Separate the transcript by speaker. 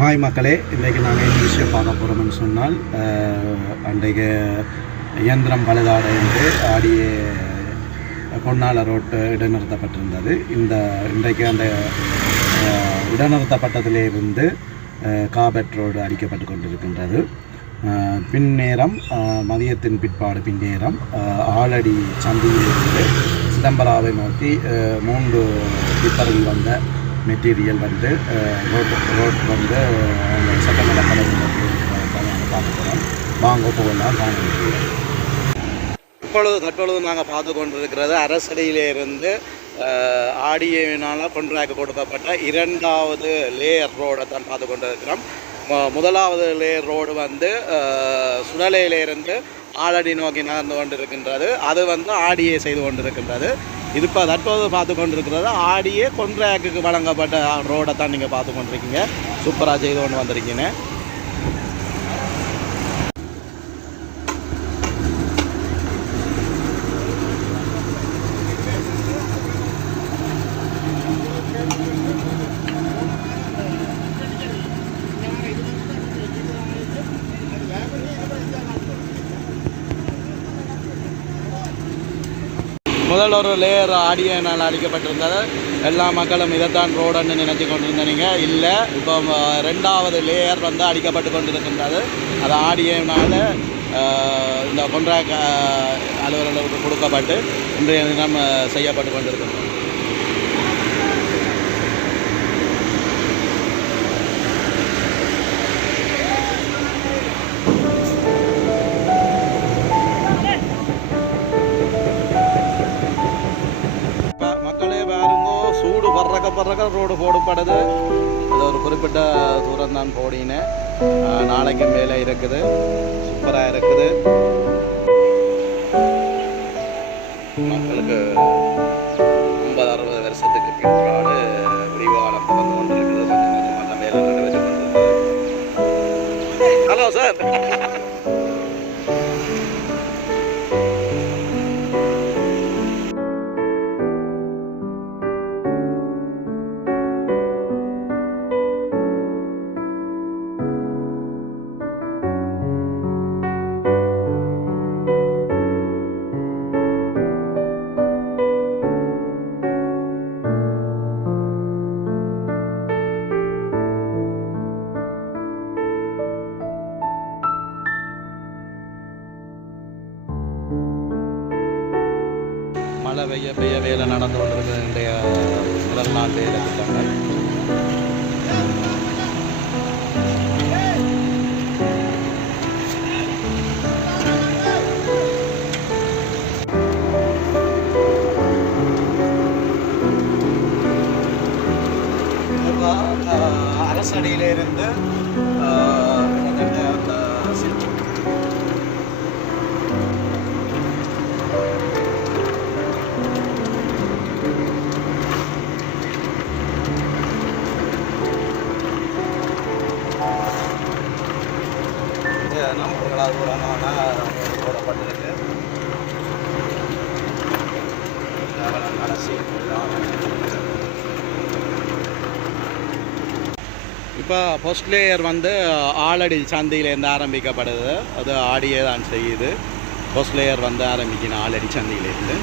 Speaker 1: Hi மக்களே இன்றைக்கு நாங்கள் என்ன விஷயம் பார்க்க போகிறோம்னு சொன்னால் அன்றைக்கு இயந்திரம் பழுதாட என்று ஆடிய பொன்னால ரோட்டு இடைநிறுத்தப்பட்டிருந்தது. இந்த இன்றைக்கு அந்த அஹ், இடைநிறுத்தப்பட்டதிலிருந்து காபெட் ரோடு அடிக்கப்பட்டு கொண்டிருக்கின்றது. அஹ், பின்னேரம் மதியத்தின் பிற்பாடு பின்னேரம் அஹ், ஆலடி சந்தியிலிருந்து சிதம்பராவை நோக்கி மூன்று டிப்பரில் வந்த மெட்டீரியல் வந்து ரோட் ரோட் வந்து சட்டமன்ற கலந்து பார்க்க போகிறோம் வாங்க போகலாம் வாங்க. இப்பொழுது தற்பொழுது நாங்கள் பார்த்து கொண்டிருக்கிறது அரசடியிலிருந்து ஆடியினால் கொண்டாக்க கொடுக்கப்பட்ட இரண்டாவது லேயர் ரோடை தான் பார்த்து கொண்டிருக்கிறோம். முதலாவது லேயர் ரோடு வந்து சுடலையிலிருந்து ஆலடி நோக்கி நகர்ந்து கொண்டிருக்கின்றது. அது வந்து ஆடியை செய்து கொண்டிருக்கின்றது. இது இப்போ தற்போது பார்த்து கொண்டிருக்கிறது ஆடியே கொன்றாக்குக்கு வழங்கப்பட்ட ரோடை தான் நீங்கள் பார்த்து கொண்டிருக்கீங்க. சூப்பராக செய்து கொண்டு வந்திருக்கீங்க. முதல் ஒரு லேயர் ஆடியனால் அடிக்கப்பட்டிருந்தது. எல்லா மக்களும் இதைத்தான் ரோடுன்னு நினைச்சு கொண்டிருந்தீங்க. இல்லை இப்போ ரெண்டாவது லேயர் வந்து அடிக்கப்பட்டு கொண்டிருக்கின்றது. அது ஆடியனால் இந்த கொன்ட்ராக்ட் அலுவலர்களுக்கு கொடுக்கப்பட்டு இன்றைய தினம் செய்யப்பட்டு கொண்டிருக்கின்றோம் பறக்க ரோடு போடப்படுது அது ஒரு குறிப்பிட்ட தூரம் தான் போடினேன் நாளைக்கு மேலே இருக்குது. சூப்பராக இருக்குது. மக்களுக்கு ஐம்பது அறுபது வருஷத்துக்கு பிற்பாடு விரிவானம் வந்து கொண்டிருக்கிறது. கொஞ்சம் கொஞ்சமாக மேலே நடைபெற்று கொண்டிருக்கிறது. ஹலோ சார் மழை பெய்ய பெய்ய வேலை நடந்து கொண்டிருக்கிறது இன்றைய முதல் நாள் வேலை திட்டங்கள் அரசடியிலிருந்து நம்பர்களால் தூரமான போடப்பட்டிருக்கு. இப்போ ஃபர்ஸ்ட் லேயர் வந்து ஆலடி சந்தையிலேருந்து ஆரம்பிக்கப்படுது. அது ஆடியே தான் செய்யுது. ஃபர்ஸ்ட் லேயர் வந்து ஆரம்பிக்கணும் ஆலடி சந்தையிலேருந்து.